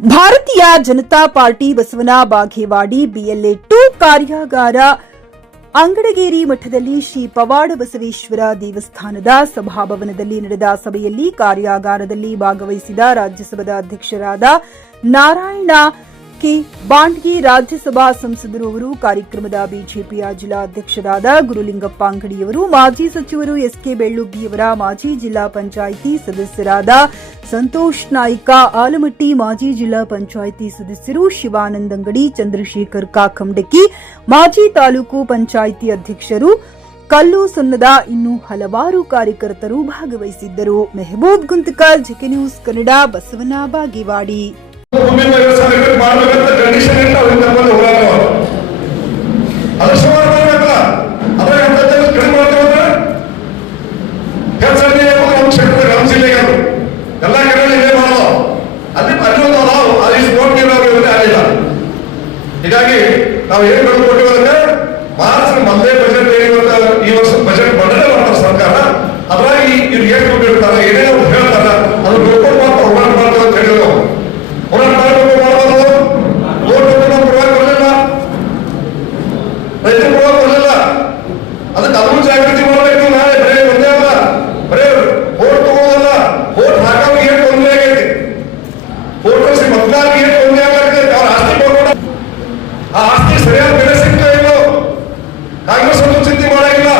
ಭಾರತೀಯ Janata party Basavana Bagewadi BLA 2 ಕಾರ್ಯಾಗಾರ ಅಂಗಡಗೇರಿ ಮಠದಲ್ಲಿ ಶ್ರೀ ಪವಾಡ ಬಸವೇಶ್ವರ ದೇವಸ್ಥಾನದ ಸಭಾಭವನದಲ್ಲಿ ನಡೆದ ಸಭೆಯಲ್ಲಿ ಕಾರ್ಯಾಗಾರದಲ್ಲಿ ಭಾಗವಹಿಸಿದ ರಾಜ್ಯಸಭಾ ಅಧ್ಯಕ್ಷರಾದ ನಾರಾಯಣ ಕೆ ಬಾಂಡ್ಗೆ ರಾಜ್ಯಸಭಾ ಸಂಸದರು ಅವರು, ಕಾರ್ಯಕ್ರಮದ ಬಿಜೆಪಿಯ ಜಿಲ್ಲಾಧ್ಯಕ್ಷರಾದ ಗುರುಲಿಂಗಪ್ಪ ಅಂಗಡಿಯವರು, ಮಾಜಿ ಸಚಿವರು SK ಬೆಳ್ಳುಬ್ಬಿಯವರ, ಮಾಜಿ ಜಿಲ್ಲಾ ಪಂಚಾಯಿತಿ ಸದಸ್ಯರಾದ ಸಂತೋಷ್ ನಾಯ್ಕ ಆಲಮಟ್ಟಿ, ಮಾಜಿ ಜಿಲ್ಲಾ ಪಂಚಾಯಿತಿ ಸದಸ್ಯರು ಶಿವಾನಂದ ಅಂಗಡಿ, ಚಂದ್ರಶೇಖರ್ ಕಾಕಂಡಕ್ಕಿ, ಮಾಜಿ ತಾಲೂಕು ಪಂಚಾಯಿತಿ ಅಧ್ಯಕ್ಷರು ಕಲ್ಲು ಸುನ್ನದ ಇನ್ನೂ ಹಲವಾರು ಕಾರ್ಯಕರ್ತರು ಭಾಗವಹಿಸಿದ್ದರು. Mehboob Guntakal, GK news Kannada, Basavana Bagewadi. ಮಾಡಬೇಕಂತ ಕಂಡೀಷನ್ ಇಟ್ಟು ಅವ್ರಿಗೆ ತಗೊಂಡು ಹೋರಾಟ ಅದು ಸುಮಾರು ಮಾಡಬೇಕಲ್ಲ. ಅದ್ರ ಕಡಿಮೆ ಮಾಡ್ತೇವೆ ಕೆಲಸ ನಮ್ಮ ಕ್ಷೇತ್ರ ನಮ್ಮ ಜಿಲ್ಲೆಗೆ ಅದು ಎಲ್ಲ ಕಡೆ ಇಲ್ಲೇ ಮಾಡೋದು ಅಲ್ಲಿ ಅಲ್ಲೊಂದು ನಾವು ಅಲ್ಲಿ ಸ್ಪೋರ್ಟ್ ನೀರಾವರಿ ಆಗಿಲ್ಲ. ಹೀಗಾಗಿ ನಾವು ಏನ್ ಕೊಟ್ಟಿವಂದ್ರೆ ಮಾರ್ಚ್ ಮೊದಲೇ ಬಜೆಟ್ ಈ ವರ್ಷ ಬಜೆಟ್ ಮಂಡನೆ ಮಾಡ್ತಾರೆ ಸರ್ಕಾರ. ಅದ್ರಾಗಿ ಇವ್ರು ಏನ್ ಕೊಟ್ಟಿರ್ತಾರೆ, ಏನೇನು ಹೇಳ್ತಾರ ಅದು ನೋಡ್ಕೊಂಡು ಮಾತ್ರ ಹೋರಾಟ ಮಾಡ್ತಾರೆ ಅಂತ ಹೇಳಿದ್ರು. ಹೋರಾಟ ಮಾಡಬೇಕು, ಮಾಡಬಾರ್ದು. ಓಟ್ ನಮ್ಮ ಪರವಾಗಿ ಬರಲಿಲ್ಲ, ರೈತರ ಪರವಾಗಿ ಬರಲಿಲ್ಲ. ಅದಕ್ಕೆ ಅದನ್ನು ಜಾಗೃತಿ ಮಾಡಬೇಕು. ನಾಳೆ ಬರೇ ಒಂದೇ ಅಲ್ಲ, ಬರೇ ಓಟ್ ತಗೋದಲ್ಲ, ಓಟ್ ಹಾಕೋಕೆ ಏನು ತೊಂದರೆ ಆಗೈತಿ, ಓಟ್ ಕಳಿಸಿ ಮತದಾರರಿಗೆ ಏನು ತೊಂದರೆ ಆಗತ್ತೆ. ಅವ್ರ ಆಸ್ತಿ ಕೊಡೋಣ, ಆ ಆಸ್ತಿ ಸರಿಯಾದ ಬೆಲೆ ಸಿಗ್ತಾ ಇಲ್ಲ. ಕಾಂಗ್ರೆಸ್ ಒಂದು ಚಿಂತೆ ಮಾಡಾಗಿಲ್ಲ.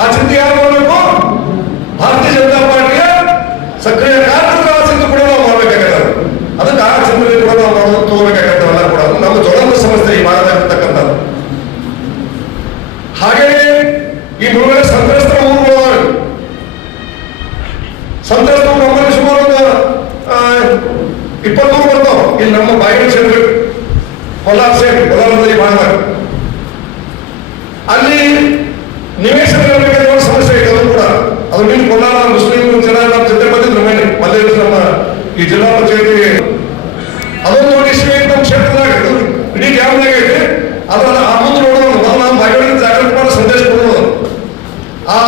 ಆ ಚಿಂತೆ ಯಾರು ಮಾಡಬೇಕು? ಭಾರತೀಯ ಜನತಾ ಪಾರ್ಟಿಯ ಸಕ್ರಿಯ ಕಾರ್ಯಕರ್ತರ ಆಸಕ್ತಿ ಕೂಡ ನಾವು ಮಾಡಬೇಕಾಗತ್ತೆ. ಅದಕ್ಕೆ ಆ ಜನರಿಗೆ ಕೂಡ ನಾವು ಮಾಡೋದು ತಗೋಬೇಕಾಗತ್ತವಲ್ಲ ಕೂಡ ನಮ್ಮ ಜ್ವಲಂತ ಸಮಸ್ಯೆ ಈ ಭಾಗದಾಗಿರ್ತಕ್ಕಂಥದ್ದು. ಹಾಗೆಯೇ ಈ ಮುಳುಗಡೆ ಸಂತ್ರಸ್ತರ ಊರುಗಳು, ಸಂತ್ರಸ್ತ ನಮ್ಮಲ್ಲಿ ಸುಮಾರು ಒಂದು 20 ಊರು ಬರ್ತಾವ. ಇಲ್ಲಿ ನಮ್ಮ ಬಾಗಿಲು ಕ್ಷೇತ್ರ ಕೋಲಾರ ಸೇರಿ ಕೋಲಾರದಲ್ಲಿ ಭಾಗದಾಗ ಅಲ್ಲಿ ನಿವೇಶನ ಸಮಸ್ಯೆ ಇದೆ. ಅದು ಕೂಡ ಅದು ನೀನು ಕೋಲಾರ ಮುಸ್ಲಿಂ ಜನ ನಮ್ಮ ಜೊತೆ ಬಂದಿದ್ರು ಮಲ್ಲೆ ನಮ್ಮ ಈ ಜಿಲ್ಲಾ ಪಂಚಾಯತಿ ಅದೊಂದು ನೋಡಿ ನಮ್ಮ ಕ್ಷೇತ್ರದಾಗ ಇಡೀ ಡ್ಯಾಮ್ನಾಗ ಐತಿ. ಅದರ ಆ ಮುಂದೆ ನೋಡೋದು ನಾವು ಬಾಗಿಲಿನ ಜಾಗೃತಿ ಮಾಡೋ ಸಂದೇಶ ಕೊಡೋದು. ಆ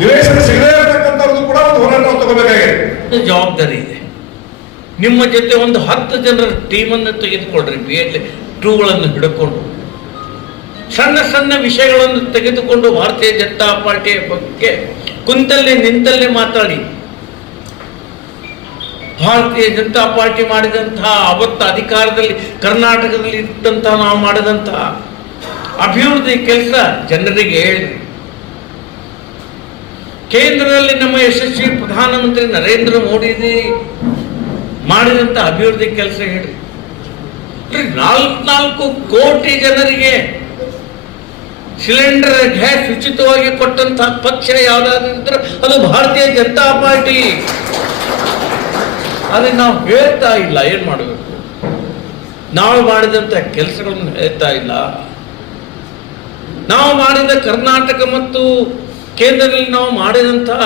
ನಿವೇಶನ ಸಿಗದೇ ಇರತಕ್ಕಂಥದ್ದು ಕೂಡ ಒಂದು ಹೋರಾಟ ತಗೋಬೇಕಾಗಿದೆ. ಜವಾಬ್ದಾರಿ ಇದೆ. ನಿಮ್ಮ ಜೊತೆ ಒಂದು 10 ಜನರ ಟೀಮನ್ನು ತೆಗೆದುಕೊಳ್ರಿ. BLA 2ಗಳನ್ನು ಹಿಡ್ಕೊಂಡು ಸಣ್ಣ ಸಣ್ಣ ವಿಷಯಗಳನ್ನು ತೆಗೆದುಕೊಂಡು ಭಾರತೀಯ ಜನತಾ ಪಾರ್ಟಿಯ ಬಗ್ಗೆ ಕುಂತಲ್ಲೇ ನಿಂತಲ್ಲೇ ಮಾತಾಡಿ. ಭಾರತೀಯ ಜನತಾ ಪಾರ್ಟಿ ಮಾಡಿದಂತಹ ಅವತ್ತು ಅಧಿಕಾರದಲ್ಲಿ ಕರ್ನಾಟಕದಲ್ಲಿ ಇದ್ದಂತಹ ನಾವು ಮಾಡಿದಂತಹ ಅಭಿವೃದ್ಧಿ ಕೆಲಸ ಜನರಿಗೆ ಹೇಳಿ. ಕೇಂದ್ರದಲ್ಲಿ ನಮ್ಮ ಯಶಸ್ವಿ ಪ್ರಧಾನಮಂತ್ರಿ ನರೇಂದ್ರ ಮೋದಿ ಮಾಡಿದಂತಹ ಅಭಿವೃದ್ಧಿ ಕೆಲಸ ಹೇಳಿ. 4 ಕೋಟಿ ಜನರಿಗೆ ಸಿಲಿಂಡರ್ ಗ್ಯಾಸ್ ಉಚಿತವಾಗಿ ಕೊಟ್ಟಂತಹ ಪಕ್ಷ ಯಾವುದಾದ್ರೂ ಅದು ಭಾರತೀಯ ಜನತಾ ಪಾರ್ಟಿ. ಆದರೆ ನಾವು ಹೇಳ್ತಾ ಇಲ್ಲ. ಏನ್ ಮಾಡಬೇಕು? ನಾವು ಮಾಡಿದಂಥ ಕೆಲಸಗಳನ್ನು ಹೇಳ್ತಾ ಇಲ್ಲ. ನಾವು ಮಾಡಿದ ಕರ್ನಾಟಕ ಮತ್ತು ಕೇಂದ್ರದಲ್ಲಿ ನಾವು ಮಾಡಿದಂತಹ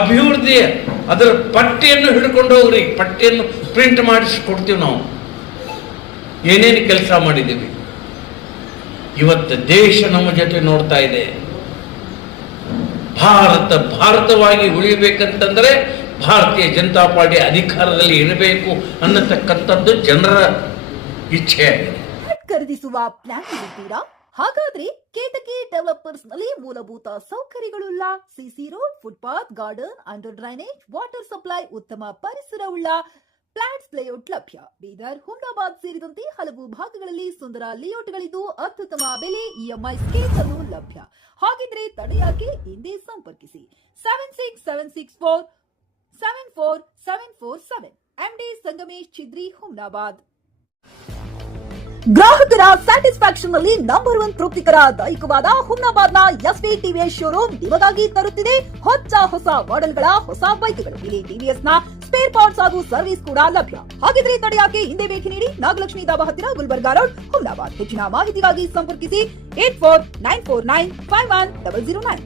ಅಭಿವೃದ್ಧಿಯ ಅದರ ಪಟ್ಟಿಯನ್ನು ಹಿಡ್ಕೊಂಡು ಹೋಗ್ರಿ. ಪಟ್ಟಿಯನ್ನು ಪ್ರಿಂಟ್ ಮಾಡಿಸ್ಕೊಡ್ತೀವಿ. ನಾವು ಏನೇನು ಕೆಲಸ ಮಾಡಿದ್ದೀವಿ. ಇವತ್ತು ದೇಶ ನಮ್ಮ ಜೊತೆ ನೋಡ್ತಾ ಇದೆ. ಭಾರತವಾಗಿ ಉಳಿಬೇಕಂತಂದ್ರೆ ಭಾರತೀಯ ಜನತಾ ಪಾರ್ಟಿ ಅಧಿಕಾರದಲ್ಲಿ ಇರಬೇಕು ಅನ್ನತಕ್ಕಂಥದ್ದು ಜನರ ಇಚ್ಛೆ. ಖರೀದಿಸುವ ಪ್ಲಾನ್ ಇದ್ದೀರಾ? ಹಾಗಾದ್ರೆ ಕೇತಕಿ ಡೆವಲಪರ್ಸ್ ನಲ್ಲಿ ಮೂಲಭೂತ ಸೌಕರ್ಯಗಳುಳ್ಳ CC road, footpath, garden, under drainage, water supply, ಉತ್ತಮ ಪರಿಸರವುಳ್ಳ ಫ್ಲಾಟ್ಸ್ ಲೇಔಟ್ ಲಭ್ಯ. ಬೀದರ್, ಹುಮ್ನಾಬಾದ್ ಸೇರಿದಂತೆ ಹಲವು ಭಾಗಗಳಲ್ಲಿ ಸುಂದರ ಲೇಔಟ್ಗಳಿದ್ದು ಅತ್ಯುತ್ತಮ ಬೆಲೆ, EMI ಸ್ಕೀಮ್ಸ್ ಅನ್ನು ಲಭ್ಯ. ಹಾಗಿದ್ರೆ ತಡೆಯಾಕೆ? ಹಿಂದೆ ಸಂಪರ್ಕಿಸಿ 7676474747 MD ಸಂಗಮೇಶ್ ಚಿದ್ರಿ, ಹುಮ್ನಾಬಾದ್. ಗ್ರಾಹಕರ ಸ್ಯಾಟಿಸ್ಫ್ಯಾಕ್ಷನ್ ನಲ್ಲಿ ನಂಬರ್ 1 ತೃಪ್ತಿಕರ ದೈಹಿಕವಾದ ಹುಮ್ನಾಬಾದ್ನ SV TVS ಶೋರೂಮ್ ನಿಮಗಾಗಿ ತರುತ್ತಿದೆ ಹೊಸ ಮಾಡೆಲ್ಗಳ ಹೊಸ ಬೈಕ್ಗಳು. ಇಲ್ಲಿ TVS ನ ಸ್ಪೇರ್ ಪಾರ್ಟ್ಸ್ ಹಾಗೂ ಸರ್ವಿಸ್ ಕೂಡ ಲಭ್ಯ. ಹಾಗಿದ್ರೆ ತಡೆಯಾಕೆ? ಹಿಂದೆ ಭೇಟಿ ನೀಡಿ. ನಾಗಲಕ್ಷ್ಮಿ ದಾಬಾ ಹತ್ತಿರ, ಗುಲ್ಬರ್ಗಾ ರೋಡ್, ಹುಮ್ನಾಬಾದ್. ಹೆಚ್ಚಿನ ಮಾಹಿತಿಗಾಗಿ ಸಂಪರ್ಕಿಸಿ 8494951009.